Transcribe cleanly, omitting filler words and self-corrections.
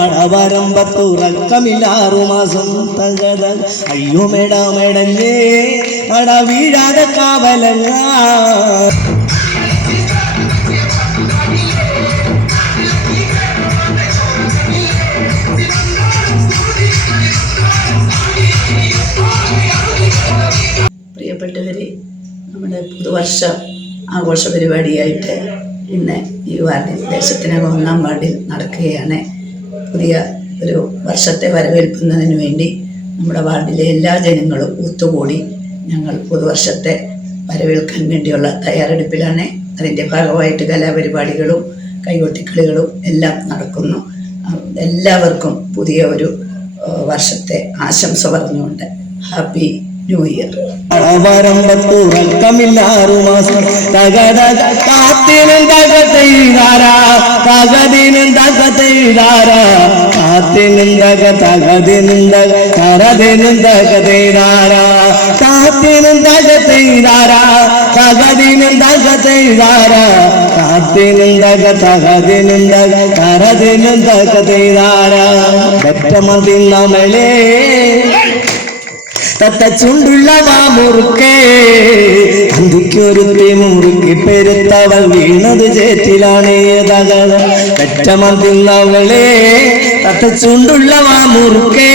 ആടവരമ്പത്തുറക്കമില്ലാറുമാസം തകത അയ്യോ മെടഞ്ഞേ അട വീഴാതെ കാവലങ്ങ. പ്രിയപ്പെട്ടവരെ, നമ്മുടെ പുതുവർഷ ആഘോഷ പരിപാടിയായിട്ട് ഇന്ന് ഈ വാർഡിൽ ദേശത്തിനകം 1-ാം വാർഡിൽ നടക്കുകയാണ്. പുതിയ ഒരു വർഷത്തെ വരവേൽക്കുന്നതിന് വേണ്ടി നമ്മുടെ വാർഡിലെ എല്ലാ ജനങ്ങളും ഒത്തുകൂടി ഞങ്ങൾ പുതുവർഷത്തെ വരവേൽക്കാൻ വേണ്ടിയുള്ള തയ്യാറെടുപ്പിലാണ്. അതിൻ്റെ ഭാഗമായിട്ട് കലാപരിപാടികളും കൈകൊട്ടിക്കളികളും എല്ലാം നടക്കുന്നു. എല്ലാവർക്കും പുതിയ ഒരു വർഷത്തെ ആശംസ പറഞ്ഞുകൊണ്ട് ഹാപ്പി ന്യൂ ഇയർ. വരമ്പത്തുറക്കമില്ലാറുമാസം തകത കാത്തിനും തകതൈതാരാ തകതിനും തകതൈതാരാ കാത്തിനും തകതിനും തകതിനും തകതൈതാരാ കാത്തിനും തകതൈതാരാ തകതിനും തകതൈതാരാ കാത്തിനും തകതിനും തകതിനും തകതൈതാരാ. പെറ്റമതി നമ്മളെ തത്ത ചുണ്ടുള്ള മുറുക്കേ അന്തിക്കൊരുത്തി മുറുക്കി പെരുത്തവൾ വീണത് ചേറ്റിലാണ്. പെറ്റമതിന്നവളെ തത്ത ചുണ്ടുള്ള മുറുക്കേ